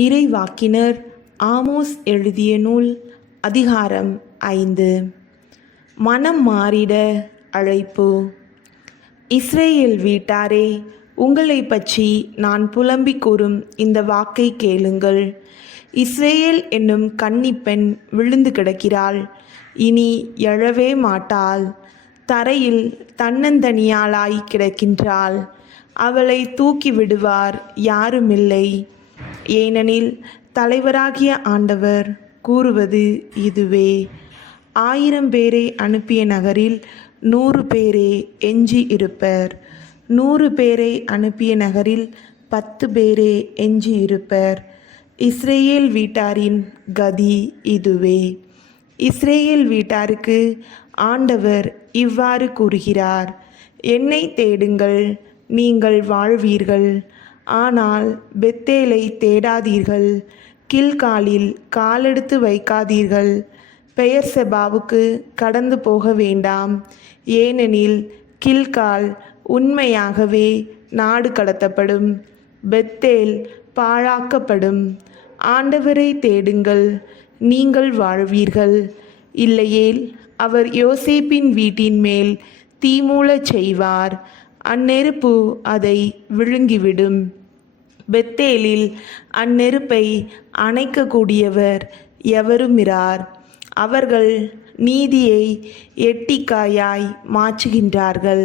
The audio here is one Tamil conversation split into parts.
இறைவாக்கினர் ஆமோஸ் எழுதிய நூல் அதிகாரம் 5. மனம் மாறிட அழைப்பு. இஸ்ரேல் வீட்டாரே, உங்களை பற்றி நான் புலம்பிக் கூறும் இந்த வாக்கை கேளுங்கள். இஸ்ரேல் என்னும் கன்னிப்பெண் விழுந்து கிடக்கிறாள், இனி எழவே மாட்டாள். தரையில் தன்னந்தனியாளாய் கிடக்கின்றாள். அவளை தூக்கி விடுவார் யாருமில்லை. ஏனெனில் தலைவராகிய ஆண்டவர் கூறுவது இதுவே: 1000 பேரை அனுப்பிய நகரில் 100 பேரே எஞ்சி இருப்பர். 100 பேரை அனுப்பிய நகரில் 10 பேரே எஞ்சி இருப்பர். இஸ்ரேல் வீட்டாரின் கதி இதுவே. இஸ்ரேல் வீட்டாருக்கு ஆண்டவர் இவ்வாறு கூறுகிறார்: என்னை தேடுங்கள், நீங்கள் வாழ்வீர்கள். ஆனால் பெத்தேலை தேடாதீர்கள், கில்காலில் காலெடுத்து வைக்காதீர்கள். பெயர்செபாவுக்கு கடந்து போக வேண்டாம், ஏனெனில் கில்கால் உண்மையாகவே நாடு கடத்தப்படும், பெத்தேல் பாழாக்கப்படும். ஆண்டவரை தேடுங்கள், நீங்கள் வாழ்வீர்கள். இல்லையேல் அவர் யோசேப்பின் வீட்டின் மேல் தீமூலச் செய்வார், அந்நெருப்பு அதை விழுங்கிவிடும். பெத்தேலில் அந்நெருப்பை அணைக்கக்கூடியவர் எவருமிரார். அவர்கள் நீதியை எட்டிக்காயாய் மாற்றுகின்றார்கள்,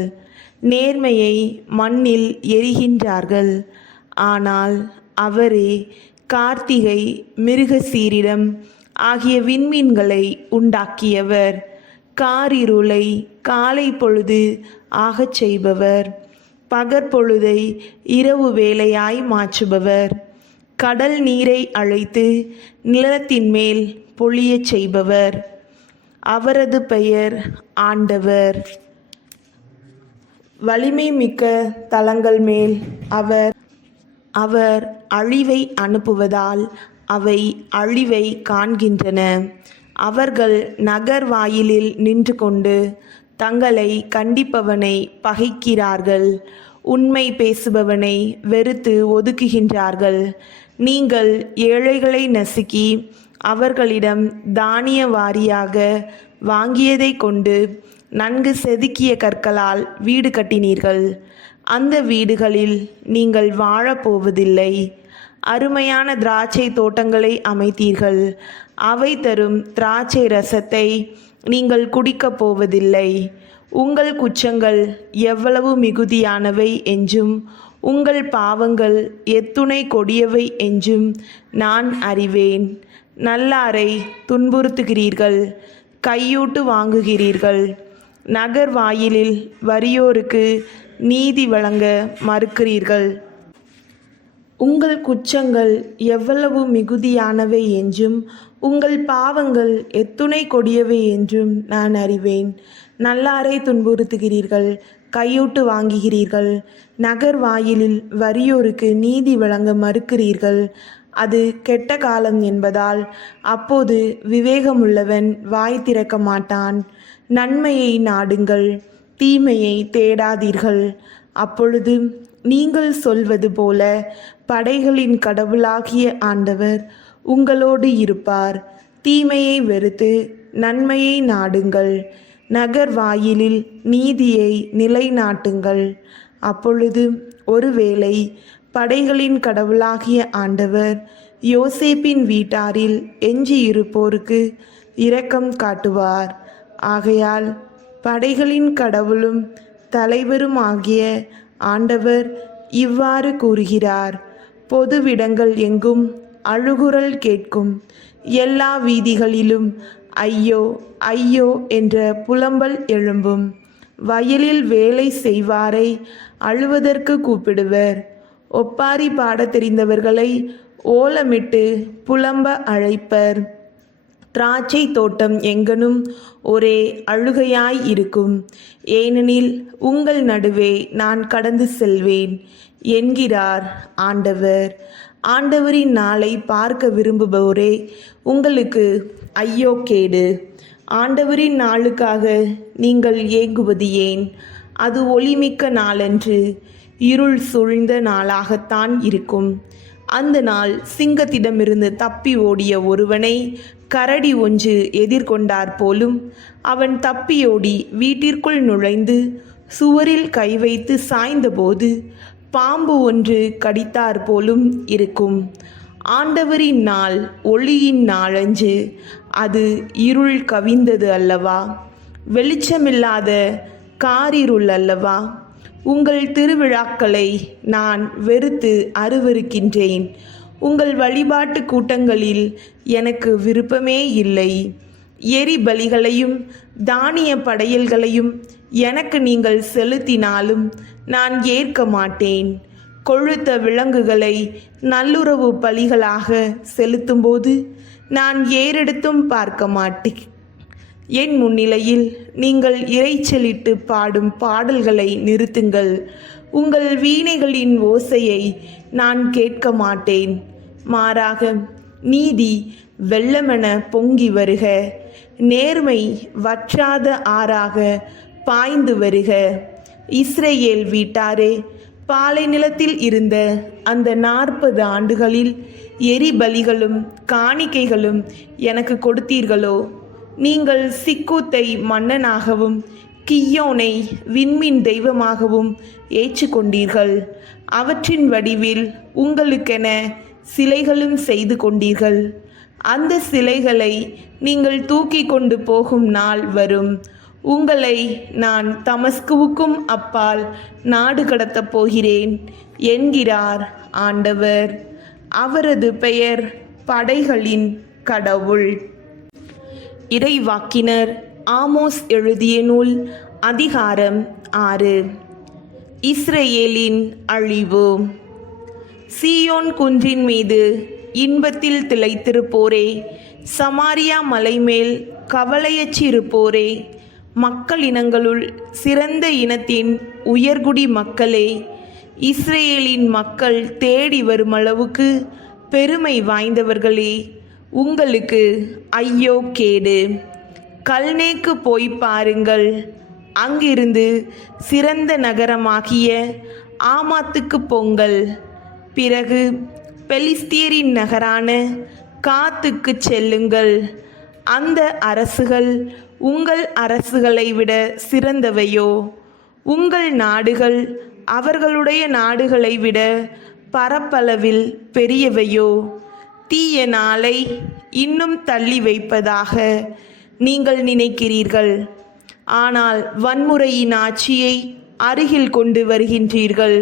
நேர்மையை மண்ணில் எரிகின்றார்கள். ஆனால் அவரே கார்த்திகை, மிருகசீரிடம் ஆகிய விண்மீன்களை உண்டாக்கியவர், காரிருளை காலை பொழுது ஆகச் செய்பவர், பகற்பொழுதை இரவு வேளையாய் மாற்றுபவர், கடல் நீரை அழைத்து நிலத்தின் மேல் பொழியச் செய்பவர். அவரது பெயர் ஆண்டவர். வலிமை மிக்க தலங்கள் மேல் அவர் அழிவை அனுப்புவதால் அவை அழிவை காண்கின்றன. அவர்கள் நகர் வாயிலில் நின்று கொண்டு தங்களை கண்டிப்பவனை பகைக்கிறார்கள், உண்மை பேசுபவனை வெறுத்து ஒதுக்குகின்றார்கள். நீங்கள் ஏழைகளை நசுக்கி அவர்களிடம் தானிய வாரியாக வாங்கியதை கொண்டு நன்கு செதுக்கிய கற்களால் வீடு கட்டினீர்கள். அந்த வீடுகளில் நீங்கள் வாழப்போவதில்லை. அருமையான திராட்சை தோட்டங்களை அமைத்தீர்கள், அவை தரும் திராட்சை ரசத்தை நீங்கள் குடிக்கப் போவதில்லை. உங்கள் குற்றங்கள் எவ்வளவு மிகுதியானவை என்றும் உங்கள் பாவங்கள் எத்துணை கொடியவை என்றும் நான் அறிவேன். நல்லாரை துன்புறுத்துகிறீர்கள், கையூட்டு வாங்குகிறீர்கள், நகர் வாயிலில் வறியோருக்கு நீதி வழங்க மறுக்கிறீர்கள். உங்கள் குற்றங்கள் எவ்வளவு மிகுதியானவை என்றும் உங்கள் பாவங்கள் எத்துணை கொடியவை என்றும் நான் அறிவேன். நல்லாரை துன்புறுத்துகிறீர்கள், கையூட்டு வாங்குகிறீர்கள், நகர் வாயிலில் வறியோருக்கு நீதி வழங்க மறுக்கிறீர்கள். அது கெட்ட காலம் என்பதால் அப்போது விவேகமுள்ளவன் வாய் திறக்க மாட்டான். நன்மையை நாடுங்கள், தீமையை தேடாதீர்கள். அப்பொழுது நீங்கள் சொல்வது போல படைகளின் கடவுளாகிய ஆண்டவர் உங்களோடு இருப்பார். தீமையை வெறுத்து நன்மையை நாடுங்கள், நகர் வாயிலில் நீதியை நிலைநாட்டுங்கள். அப்பொழுது ஒருவேளை படைகளின் கடவுளாகிய ஆண்டவர் யோசேப்பின் வீட்டாரில் எஞ்சியிருப்போருக்கு இரக்கம் காட்டுவார். ஆகையால் படைகளின் கடவுளும் தலைவரும் ஆகிய ஆண்டவர் இவ்வாறு கூறுகிறார்: பொதுவிடங்கள் எங்கும் அழுகுரல் கேட்கும், எல்லா வீதிகளிலும் ஐயோ ஐயோ என்ற புலம்பல் எழும்பும். வயலில் வேலை செய்வாரை அழுவதற்கு கூப்பிடுவர், ஒப்பாரி பாடத் தெரிந்தவர்களை ஓலமிட்டு புலம்ப அழைப்பர். திராட்சை தோட்டம் எங்கனும் ஒரே அழுகையாய் இருக்கும், ஏனெனில் உங்கள் நடுவே நான் கடந்து செல்வேன் என்கிறார் ஆண்டவர். ஆண்டவரின் நாளை பார்க்க விரும்புபவரே, உங்களுக்கு ஐயோ கேடு. ஆண்டவரின் நாளுக்காக நீங்கள் ஏங்குவது ஏன்? அது ஒளிமிக்க நாளன்று, இருள் சூழ்ந்த நாளாகத்தான் இருக்கும். அந்த நாள் சிங்கத்திடமிருந்து தப்பி ஓடிய ஒருவனை கரடி ஒன்று எதிர்கொண்டார் போலும் அவன் தப்பியோடி வீட்டிற்குள் நுழைந்து சுவரில் கை வைத்து சாய்ந்தபோது பாம்பு ஒன்று கடித்தார் போலும் இருக்கும். ஆண்டவரின் நாள் ஒளியின் நாளன்று, அது இருள் கவிந்தது அல்லவா? வெளிச்சமில்லாத காரிருள் அல்லவா? உங்கள் திருவிழாக்களை நான் வெறுத்து அருவருக்கின்றேன். உங்கள் வழிபாட்டு கூட்டங்களில் எனக்கு விருப்பமே இல்லை. எரி பலிகளையும் தானிய படையல்களையும் எனக்கு நீங்கள் செலுத்தினாலும் நான் ஏற்க மாட்டேன். கொழுத்த விலங்குகளை நல்லுறவு பலிகளாக செலுத்தும்போது நான் ஏறெடுத்தும் பார்க்க மாட்டேன். என் முன்னிலையில் நீங்கள் இரைச்சலிட்டு பாடும் பாடல்களை நிறுத்துங்கள். உங்கள் வீணைகளின் ஓசையை நான் கேட்க மாட்டேன். மாறாக நீதி வெள்ளமென பொங்கி வருக, நேர்மை வற்றாத ஆறாக பாய்ந்து வருக. இஸ்ரேல் வீட்டாரே, பாலை நிலத்தில் இருந்த அந்த 40 ஆண்டுகளில் எரிபலிகளும் காணிக்கைகளும் எனக்கு கொடுத்தீர்களோ? நீங்கள் சிக்கூத்தை மன்னனாகவும் கியோனை விண்மீன் தெய்வமாகவும் ஏற்றுக்கொண்டீர்கள். அவற்றின் வடிவில் உங்களுக்கென சிலைகளும் செய்து கொண்டீர்கள். அந்த சிலைகளை நீங்கள் தூக்கி கொண்டு போகும் நாள் வரும். உங்களை நான் தமஸ்குவுக்கும் அப்பால் நாடு கடத்தப் போகிறேன் என்கிறார் ஆண்டவர். அவரது பெயர் படைகளின் கடவுள். இறைவாக்கினர் ஆமோஸ் எழுதிய நூல் அதிகாரம் 6. இஸ்ரேலின் அழிவு. சீயோன் குன்றின் மீது இன்பத்தில் திளைத்திருப்போரே, சமாரியா மலைமேல் கவலையற்றிருப்போரே, மக்கள் இனங்களுள் சிறந்த இனத்தின் உயர்குடி மக்களே, இஸ்ரேலின் மக்கள் தேடி வருமளவுக்கு பெருமை வாய்ந்தவர்களே, உங்களுக்கு ஐயோ கேடு. கல்னேக்கு போய் பாருங்கள். அங்கிருந்து சிறந்த நகரமாகிய ஆமாத்துக்கு போங்கள். பிறகு பெலிஸ்தியரின் நகரான காத்துக்கு செல்லுங்கள். அந்த அரசுகள் உங்கள் அரசுகளை விட சிறந்தவையோ? உங்கள் நாடுகள் அவர்களுடைய நாடுகளை விட பரப்பளவில் பெரியவையோ? தீய நாளை இன்னும் தள்ளி வைப்பதாக நீங்கள் நினைக்கிறீர்கள். ஆனால் வன்முறையின் ஆட்சியை அருகில் கொண்டு வருகின்றீர்கள்.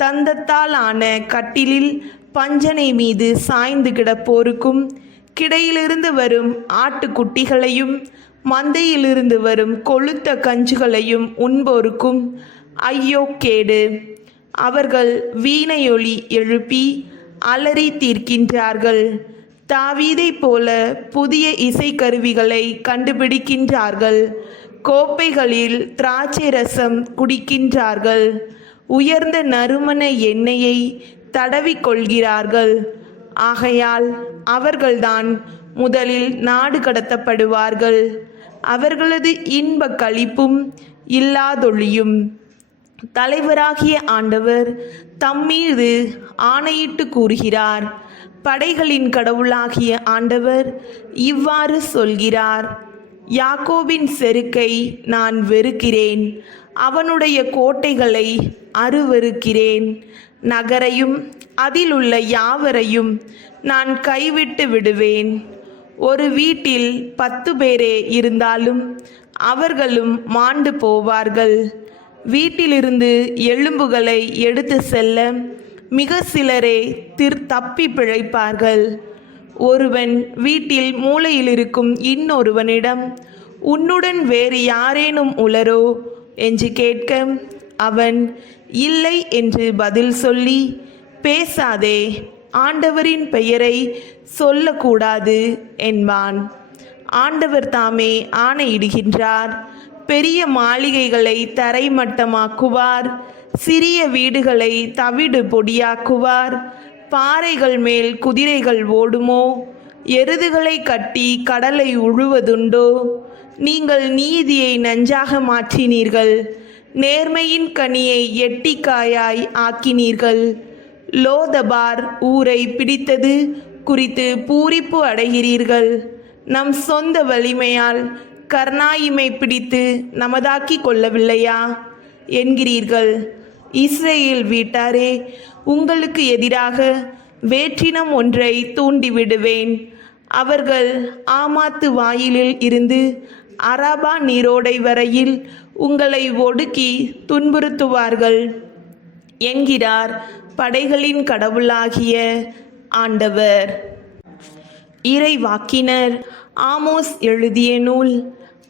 தந்தத்தால் ஆன கட்டிலில் பஞ்சனை மீது சாய்ந்து கிடப்போருக்கும், கிடையிலிருந்து வரும் ஆட்டுக்குட்டிகளையும் மந்தையிலிருந்து வரும் கொழுத்த கஞ்சுகளையும் உண்போருக்கும் ஐயோ கேடு. அவர்கள் வீணையொலி எழுப்பி அலறி தீர்க்கின்றார்கள். தாவீதை போல புதிய இசைக்கருவிகளை கண்டுபிடிக்கின்றார்கள். கோப்பைகளில் திராட்சை ரசம் குடிக்கின்றார்கள். உயர்ந்த நறுமண எண்ணெயை தடவிக்கொள்கிறார்கள். ஆகையால் அவர்கள்தான் முதலில் நாடு கடத்தப்படுவார்கள். அவர்களது இன்ப களிப்பும் இல்லாதொழியும். தலைவராகிய ஆண்டவர் தம்மீது ஆணையிட்டு கூறுகிறார். படைகளின் கடவுளாகிய ஆண்டவர் இவ்வாறு சொல்கிறார்: யாக்கோபின் செருக்கை நான் வெறுக்கிறேன், அவனுடைய கோட்டைகளை அருவருக்கிறேன். நகரையும் அதிலுள்ள யாவரையும் நான் கைவிட்டு விடுவேன். ஒரு வீட்டில் 10 பேரே இருந்தாலும் அவர்களும் மாண்டு போவார்கள். வீட்டிலிருந்து எலும்புகளை எடுத்து செல்ல மிக சிலரே தப்பி பிழைப்பார்கள். ஒருவன் வீட்டில் மூலையில் இருக்கும் இன்னொருவனிடம், உன்னுடன் வேறு யாரேனும் உளரோ என்று கேட்க, அவன் இல்லை என்று பதில் சொல்லி, பேசாதே, ஆண்டவரின் பெயரை சொல்லக்கூடாது என்பான். ஆண்டவர் தாமே ஆணையிடுகின்றார். பெரிய மாளிகைகளை தரைமட்டமாக்குவார், சிறிய வீடுகளை தவிடு பொடியாக்குவார். பாறைகள் மேல் குதிரைகள் ஓடுமோ? எருதுகளை கட்டி கடலை உழுவதுண்டோ? நீங்கள் நீதியை நஞ்சாக மாற்றினீர்கள், நேர்மையின் கனியை எட்டிக்காயாய் ஆக்கினீர்கள். லோதபார் ஊரை பிடித்தது குறித்து பூரிப்பு அடைகிறீர்கள். நம் சொந்த வலிமையால் கர்னாயிமை பிடித்து நமதாக்கி கொள்ளவில்லையா என்கிறீர்கள். இஸ்ரேல் வீட்டாரே, உங்களுக்கு எதிராக வேற்றினம் ஒன்றை தூண்டிவிடுவேன். அவர்கள் ஆமாத்து வாயிலில் இருந்து அரபா நீரோடை வரையில் உங்களை ஒடுக்கி துன்புறுத்துவார்கள் என்கிறார் படைகளின் கடவுளாகிய ஆண்டவர். இறைவாக்கினர் ஆமோஸ் எழுதிய நூல்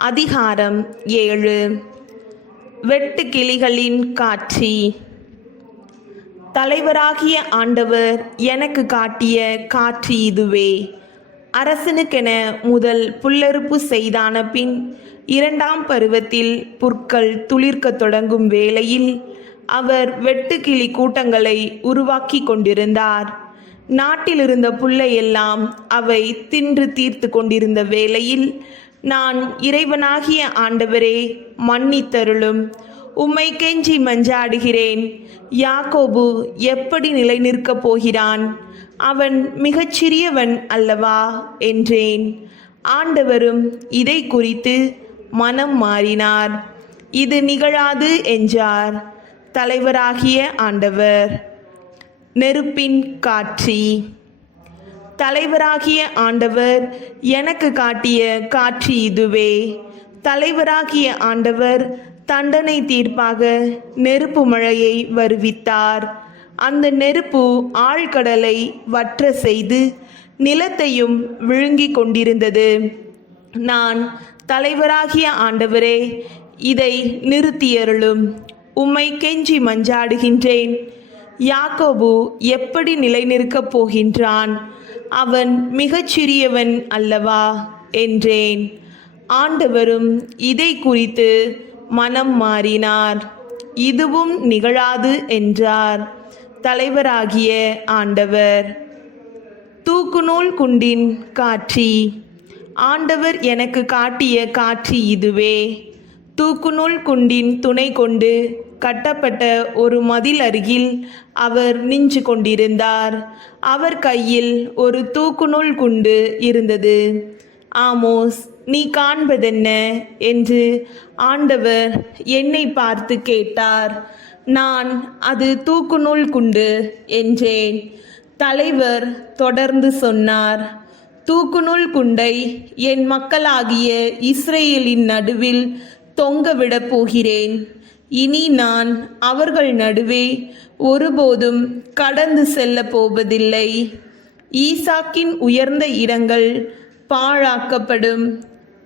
அதிகாரம் 7. வெட்டுக்கிளிகளின் காட்சி. தலைவராகிய ஆண்டவர் எனக்கு காட்டிய காட்சி இதுவே. அரசனுக்கென முதல் புல்லறுப்பு செய்தான பின் 2ஆம் பருவத்தில் புற்கள் துளிர்க்கத் தொடங்கும் வேளையில் அவர் வெட்டுக்கிளி கூட்டங்களை உருவாக்கி கொண்டிருந்தார். நாட்டிலிருந்த புல்லையெல்லாம் அவை தின்று தீர்த்து கொண்டிருந்த வேளையில், நான் இறைவனாகிய ஆண்டவரே, மன்னித்தருளும், உம்மை கெஞ்சி மஞ்சாடுகிறேன். யாக்கோபு எப்படி நிலை நிற்கப் போகிறான்? அவன் மிகச்சிறியவன் அல்லவா என்றேன். ஆண்டவரும் இதை குறித்து மனம் மாறினார். இது நிகழாது என்றார் தலைவராகிய ஆண்டவர். நெருப்பின் காட்சி. தலைவராகிய ஆண்டவர் எனக்கு காட்டிய காட்சி இதுவே. தலைவராகிய ஆண்டவர் தண்டனை தீர்ப்பாக நெருப்பு மழையை வருவித்தார். அந்த நெருப்பு ஆழ்கடலை வற்ற செய்து நிலத்தையும் விழுங்கி கொண்டிருந்தது. நான், தலைவராகிய ஆண்டவரே, இதை நிறுத்தியருளும், உம்மை கெஞ்சி மஞ்சாடுகின்றேன். யாக்கோபு எப்படி நிலை நிற்கப் போகின்றான்? அவன் மிகச்சிறியவன் அல்லவா என்றேன். ஆண்டவரும் இதை குறித்து மனம் மாறினார். இதுவும் நிகழாது என்றார் தலைவராகிய ஆண்டவர். தூக்குநூல் குண்டின் காட்சி. ஆண்டவர் எனக்கு காட்டிய காட்சி இதுவே. தூக்குநூல் குண்டின் துணை கொண்டு கட்டப்பட்ட ஒரு மதில் அருகில் அவர் நின்று கொண்டிருந்தார். அவர் கையில் ஒரு தூக்குநூல் குண்டு இருந்தது. ஆமோஸ், நீ காண்பதென்ன என்று ஆண்டவர் என்னை பார்த்து கேட்டார். நான், அது தூக்குநூல் குண்டு என்றேன். தலைவர் தொடர்ந்து சொன்னார், தூக்குநூல் குண்டை என் மக்களாகிய இஸ்ரேலின் நடுவில் தொங்கவிடப் போகிறேன். இனி நான் அவர்கள் நடுவே ஒருபோதும் கடந்து செல்ல போவதில்லை. ஈசாக்கின் உயர்ந்த இடங்கள் பாழாக்கப்படும்.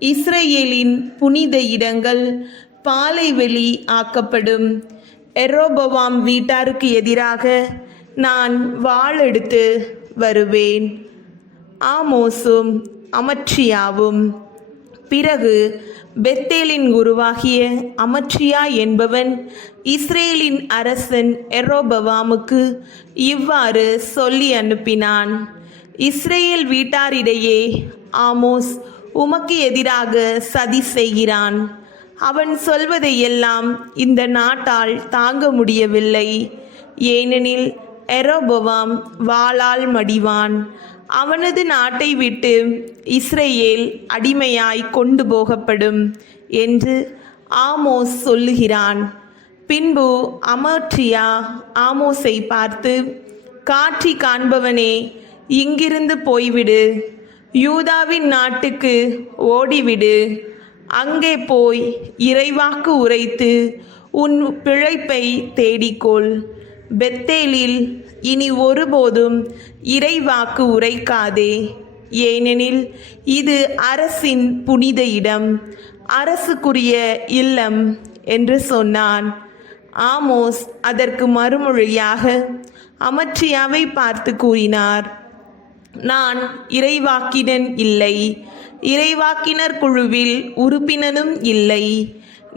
இஸ்ரேலின் புனித இடங்கள் பாலைவெளி ஆக்கப்படும். எரோபவாம் வீட்டாருக்கு எதிராக நான் வாளெடுத்து வருவேன். ஆமோஸும் அமத்சியாவும். பிறகு பெத்தேலின் குருவாகிய அமத்சியா என்பவன் இஸ்ரேலின் அரசன் எரோபவாமுக்கு இவ்வாறு சொல்லி அனுப்பினான். இஸ்ரேல் வீட்டாரிடையே ஆமோஸ் உமக்கு எதிராக சதி செய்கிறான். அவன் சொல்வதையெல்லாம் இந்த நாட்டால் தாங்க முடியவில்லை. ஏனெனில் எரோபவாம் வாளால் மடிவான். அவனது நாட்டை விட்டு இஸ்ரேல் அடிமையாய் கொண்டு போகப்படும் என்று ஆமோஸ் சொல்லுகிறான். பின்பு அமத்சியா ஆமோஸை பார்த்து, காட்சி காண்பவனே, இங்கிருந்து போய்விடு, யூதாவின் நாட்டுக்கு ஓடிவிடு. அங்கே போய் இறைவாக்கு உரைத்து உன் பிழைப்பை தேடிக்கொள். பெத்தேலில் இனி ஒருபோதும் இறைவாக்கு உரைக்காதே, ஏனெனில் இது அரசின் புனித இடம், அரசுக்குரிய இல்லம் என்று சொன்னான். ஆமோஸ் அதற்கு மறுமொழியாக அமத்சியாவை பார்த்து கூறினார், நான் இறைவாக்கினன் இல்லை, இறைவாக்கினர் குழுவில் உறுப்பினனும் இல்லை.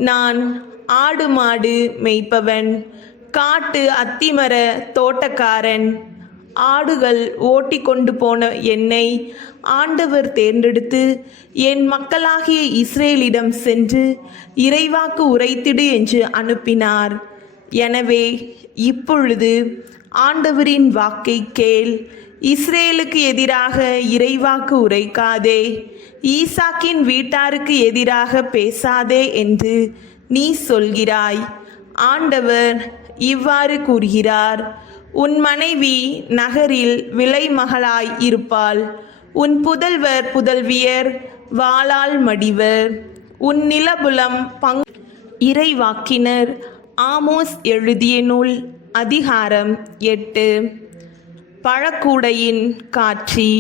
நான் ஆடு மாடு மேய்ப்பவன், காட்டு அத்திமர தோட்டக்காரன். ஆடுகள் ஓட்டி கொண்டு போன என்னை ஆண்டவர் தேர்ந்தெடுத்து என் மக்களாகிய இஸ்ரேலிடம் சென்று இறைவாக்கு உரைத்திடு என்று அனுப்பினார். எனவே இப்பொழுது ஆண்டவரின் வாக்கை கேள். இஸ்ரேலுக்கு எதிராக இறைவாக்கு உரைக்காதே, ஈசாக்கின் வீட்டாருக்கு எதிராக பேசாதே என்று நீ சொல்கிறாய். ஆண்டவர் இவ்வாறு கூறுகிறார்: உன் மனைவி நகரில் விலைமகளாய் இருப்பாள், உன் புதல்வர் புதல்வியர் வாளால் மடிவர், உன் நிலபுலம் இறைவாக்கினர் ஆமோஸ் எழுதிய நூல் அதிகாரம் 8. பழக்கூடையின் காட்சி.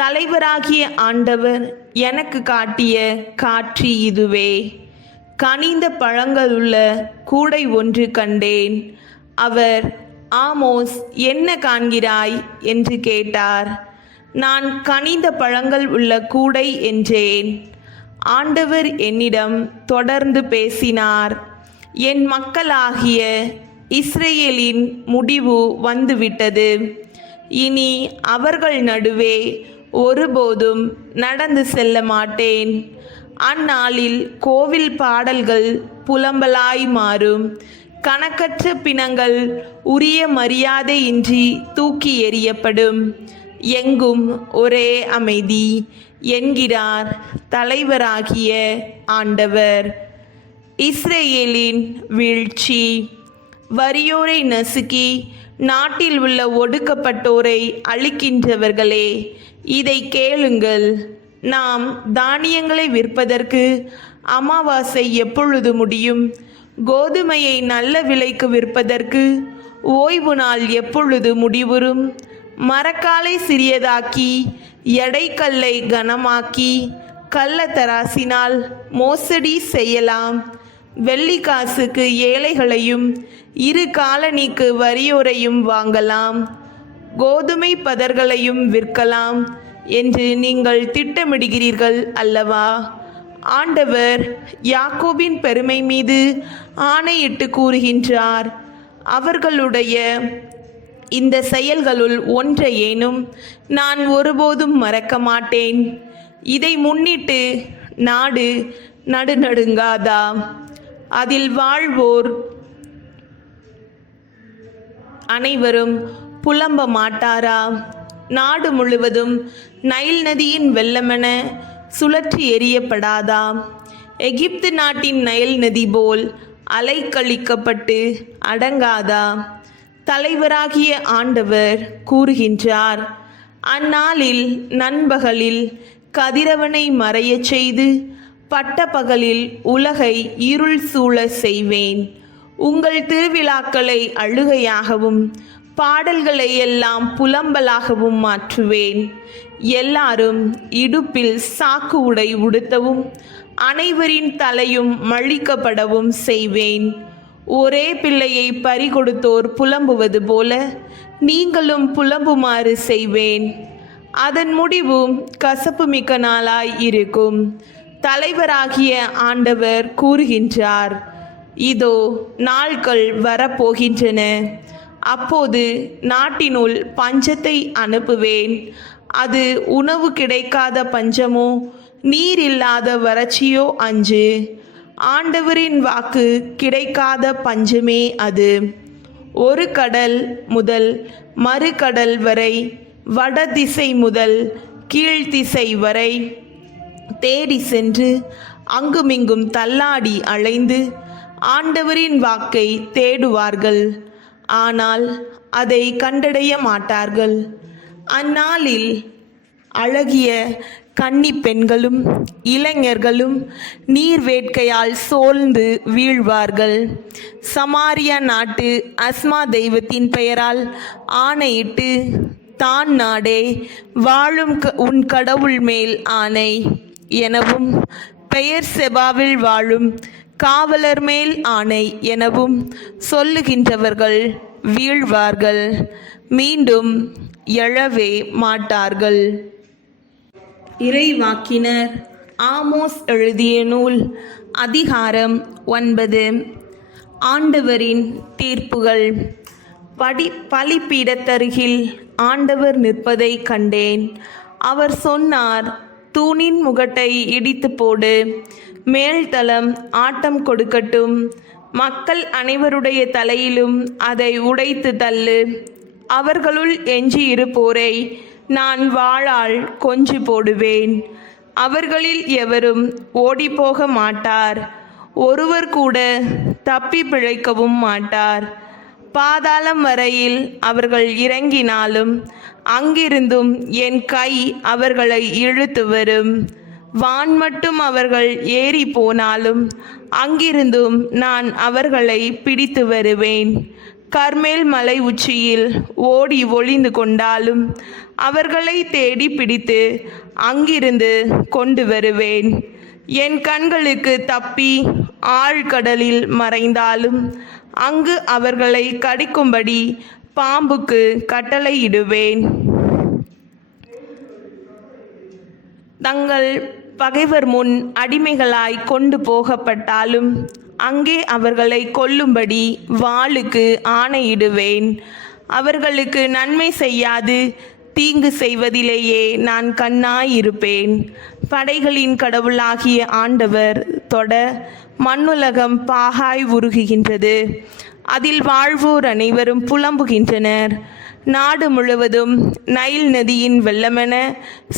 தலைவராகிய ஆண்டவர் எனக்கு காட்டிய காட்சி இதுவே. கனிந்த பழங்களுள்ள கூடை ஒன்று கண்டேன். அவர், ஆமோஸ், என்ன காண்கிறாய் என்று கேட்டார். நான் கனிந்த பழங்கள் உள்ள கூடை என்றேன். ஆண்டவர் என்னிடம் தொடர்ந்து பேசினார். என் மக்களாகிய இஸ்ரேலின் முடிவு வந்துவிட்டது. இனி அவர்கள் நடுவே ஒருபோதும் நடந்து செல்ல மாட்டேன். அந்நாளில் கோவில் பாடல்கள் புலம்பலாய் மாறும். கணக்கற்ற பிணங்கள் உரிய மரியாதையின்றி தூக்கி எறியப்படும். எங்கும் ஒரே அமைதி என்கிறார் தலைவராகிய ஆண்டவர். இஸ்ரேலின் வீழ்ச்சி. வறியோரை நசுக்கி நாட்டில் உள்ள ஒடுக்கப்பட்டோரை அழிக்கின்றவர்களே, இதை கேளுங்கள். நாம் தானியங்களை விற்பதற்கு அமாவாசை எப்பொழுது முடியும்? கோதுமையை நல்ல விலைக்கு விற்பதற்கு ஓய்வு நாள் எப்பொழுது முடிவுறும்? மரக்காலை சிறியதாக்கி எடைக்கல்லை கனமாக்கி கள்ளத்தராசினால் மோசடி செய்யலாம். வெள்ளிக்காசுக்கு ஏழைகளையும் இரு காலணிக்கு வறியோரையும் வாங்கலாம், கோதுமை பதர்களையும் விற்கலாம் என்று நீங்கள் திட்டமிடுகிறீர்கள் அல்லவா? ஆண்டவர் யாக்கோபின் பெருமை மீது ஆணையிட்டு கூறுகின்றார்: அவர்களுடைய இந்த செயல்களுள் ஒன்றையேனும் நான் ஒருபோதும் மறக்க மாட்டேன். இதை முன்னிட்டு நாடு நடுநடுங்காதா? அதில் வாழ்வோர் அனைவரும் புலம்ப மாட்டாரா? நாடு முழுவதும் நைல் நதியின் வெள்ளமென சுழற்றி எறியப்படாதா? எகிப்து நாட்டின் நைல் நதி போல் அலைக்கழிக்கப்பட்டு அடங்காதா? தலைவராகிய ஆண்டவர் கூறுகின்றார்: அந்நாளில் நண்பகலில் கதிரவனை மறையச் செய்து பட்டப்பகலில் உலகை இருள் சூழ செய்வேன். உங்கள் திருவிழாக்களை அழுகையாகவும் பாடல்களை எல்லாம் புலம்பலாகவும் மாற்றுவேன். எல்லாரும் இடுப்பில் சாக்கு உடை உடுத்தவும் அனைவரின் தலையும் மழிக்கப்படவும் செய்வேன். ஒரே பிள்ளையை பறிகொடுத்தோர் புலம்புவது போல நீங்களும் புலம்புமாறு செய்வேன். அதன் முடிவும் கசப்பு மிக்க நாளாய் இருக்கும். தலைவராகிய ஆண்டவர் கூறுகின்றார்: இதோ நாட்கள் வரப்போகின்றன. அப்போது நாட்டினுள் பஞ்சத்தை அனுப்புவேன். அது உணவு கிடைக்காத பஞ்சமோ நீர் இல்லாத வறட்சியோ அன்று. ஆண்டவரின் வாக்கு கிடைக்காத பஞ்சமே அது. ஒரு கடல் முதல் மறு கடல் வரை, வடதிசை முதல் கீழ்த்திசை வரை தேடி சென்று அங்குமிங்கும் தள்ளாடி அலைந்து ஆண்டவரின் வாக்கை தேடுவார்கள். ஆனால் அதை கண்டடைய மாட்டார்கள். அந்நாளில் அழகிய கன்னி பெண்களும் இளைஞர்களும் நீர் வேட்கையால் சோர்ந்து வீழ்வார்கள். சமாரியா நாட்டு அஸ்மா தெய்வத்தின் பெயரால் ஆணையிட்டு, தான் நாடே வாழும் உன் கடவுள் மேல் ஆணை எனவும், பெயர் செபாவில் வாழும் காவலர் மேல் ஆணை எனவும் சொல்லுகின்றவர்கள் வீழ்வார்கள், மீண்டும் எழவே மாட்டார்கள். இறைவாக்கினர் ஆமோஸ் எழுதிய நூல் அதிகாரம் 9. ஆண்டவரின் தீர்ப்புகள். பலிபீடத்தருகில் ஆண்டவர் நிற்பதை கண்டேன். அவர் சொன்னார்: தூணின் முகட்டை இடித்து போடு, மேல்தளம் ஆட்டம் கொடுக்கட்டும், மக்கள் அனைவருடைய தலையிலும் அதை உடைத்து தள்ளு. அவர்களுள் எஞ்சியிருப்போரை நான் வாளால் கொன்று போடுவேன். அவர்களில் எவரும் ஓடிப்போக மாட்டார், ஒருவர் கூட தப்பி பிழைக்கவும் மாட்டார். பாதாளம் வரையில் அவர்கள் இறங்கினாலும் அங்கிருந்தும் என் கை அவர்களை இழுத்து வரும். வான் மட்டும் அவர்கள் ஏறி போனாலும் அங்கிருந்தும் நான் அவர்களை பிடித்து வருவேன். கர்மேல் மலை உச்சியில் ஓடி ஒளிந்து கொண்டாலும் அவர்களை தேடி பிடித்து அங்கிருந்து கொண்டு வருவேன். என் கண்களுக்கு தப்பி ஆழ்கடலில் மறைந்தாலும் அங்கு அவர்களை கடிக்கும்படி பாம்புக்கு கட்டளையிடுவேன். தங்கள் பகைவர் முன் அடிமைகளாய் கொண்டு போகப்பட்டாலும் அங்கே அவர்களை கொல்லும்படி வாளுக்கு ஆணையிடுவேன். அவர்களுக்கு நன்மை செய்யாது தீங்கு செய்வதிலேயே நான் கண்ணாயிருப்பேன். படைகளின் கடவுளாகிய ஆண்டவர் தொட மண்ணுலகம் பாகாய் உருகுகின்றது. அதில் வாழ்வோர் அனைவரும் புலம்புகின்றனர். நாடு முழுவதும் நைல் நதியின் வெள்ளமென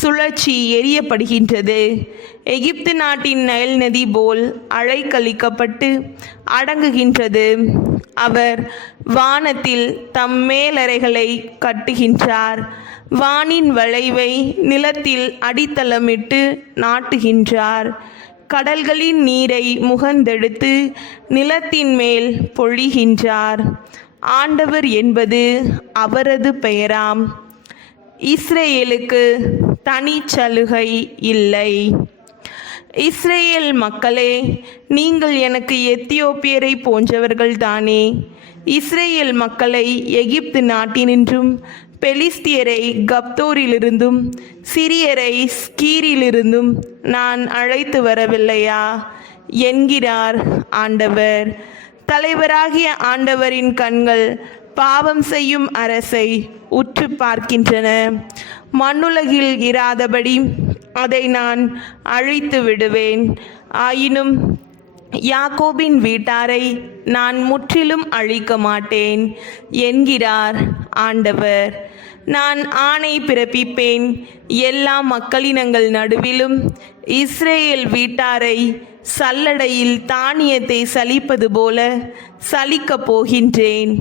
சுழற்சி எரியப்படுகின்றது. எகிப்து நாட்டின் நைல் நதி போல் அலைக்கழிக்கப்பட்டு அடங்குகின்றது. அவர் வானத்தில் தம் மேலறைகளை கட்டுகின்றார். வானின் வளைவை நிலத்தில் அடித்தளமிட்டு நாட்டுகின்றார். கடல்களின் நீரை முகந்தெடுத்து நிலத்தின் மேல் பொழிகின்றார். ஆண்டவர் என்பது அவரது பெயராம். இஸ்ரேலுக்கு தனிச்சலுகை இல்லை. இஸ்ரேல் மக்களே, நீங்கள் எனக்கு எத்தியோப்பியரை போன்றவர்கள் தானே. இஸ்ரேல் மக்களை எகிப்து நாட்டினின்றும் பெலிஸ்தியரை கப்தோரிலிருந்தும் சிரியரை ஸ்கீரிலிருந்தும் நான் அழைத்து வரவில்லையா என்கிறார் ஆண்டவர். தலைவராகிய ஆண்டவரின் கண்கள் பாவம் செய்யும் அரசை உற்று பார்க்கின்றன. மண்ணுலகில் இராதபடி அதை நான் அழித்து விடுவேன். ஆயினும் யாக்கோபின் வீட்டாரை நான் முற்றிலும் அழிக்க மாட்டேன் என்கிறார் ஆண்டவர். நான் ஆணை பிறப்பிப்பேன். எல்லா மக்களினங்கள் நடுவிலும் இஸ்ரேல் வீட்டாரை சல்லடையில் தானியத்தை சலிப்பது போல சலிக்கப் போகின்றேன்.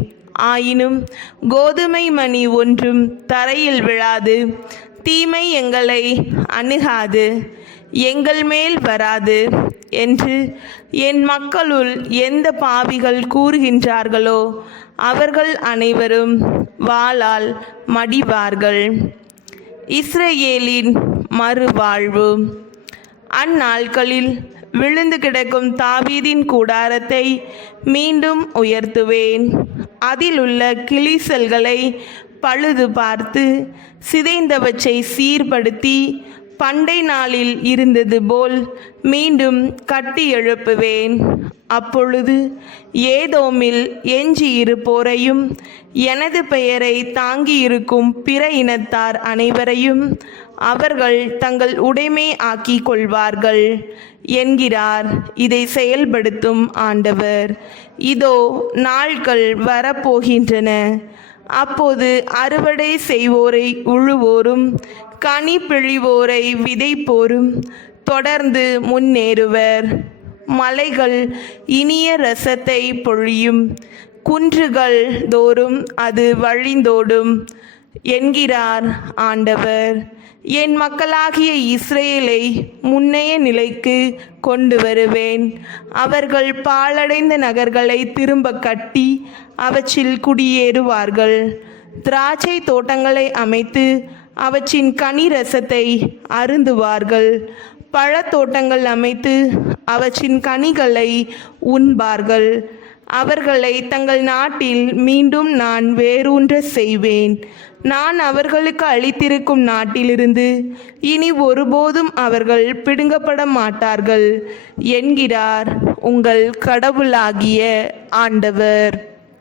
ஆயினும் கோதுமை மணி ஒன்றும் தரையில் விழாது. தீமை எங்களை அணுகாது, எங்கள் மேல் வராது என்று என் மக்களுள் எந்த பாவிகள் கூறுகின்றார்களோ அவர்கள் அனைவரும் வாளால் மடிவார்கள். இஸ்ரேலின் மறுவாழ்வு. அந்நாட்களில் விழுந்து கிடக்கும் தாவீதின் கூடாரத்தை மீண்டும் உயர்த்துவேன். அதிலுள்ள கிளிசல்களை பழுது பார்த்து சிதைந்தவற்றை சீர்படுத்தி பண்டை நாளில் இருந்தது போல் மீண்டும் கட்டி எழுப்புவேன். அப்பொழுது ஏதோமில் எஞ்சியிருப்போரையும் எனது பெயரை தாங்கியிருக்கும் பிற இனத்தார் அனைவரையும் அவர்கள் தங்கள் உடைமை ஆக்கி கொள்வார்கள் என்கிறார் இதை செயல்படுத்தும் ஆண்டவர். இதோ நாட்கள் வரப்போகின்றன. அப்போது அறுவடை செய்வோரை உழுவோரும் கனி பிழிவோரை விதைப்போரும் தொடர்ந்து முன்னேறுவர். மலைகள் இனிய ரசத்தை பொழியும், குன்றுகள் தோறும் அது வழிந்தோடும் என்கிறார் ஆண்டவர். என் மக்களாகிய இஸ்ரேலை முன்னைய நிலைக்கு கொண்டு வருவேன். அவர்கள் பாழடைந்த நகர்களை திரும்ப கட்டி அவற்றில் குடியேறுவார்கள். திராட்சை தோட்டங்களை அமைத்து அவற்றின் கனி ரசத்தை அருந்துவார்கள். பழத்தோட்டங்கள் அமைத்து அவற்றின் கனிகளை உண்பார்கள். அவர்களை தங்கள் நாட்டில் மீண்டும் நான் வேரூன்ற செய்வேன். நான் அவர்களுக்கு அளித்திருக்கும் நாட்டிலிருந்து இனி ஒருபோதும் அவர்கள் பிடுங்கப்பட மாட்டார்கள் என்கிறார் உங்கள் கடவுளாகிய ஆண்டவர்.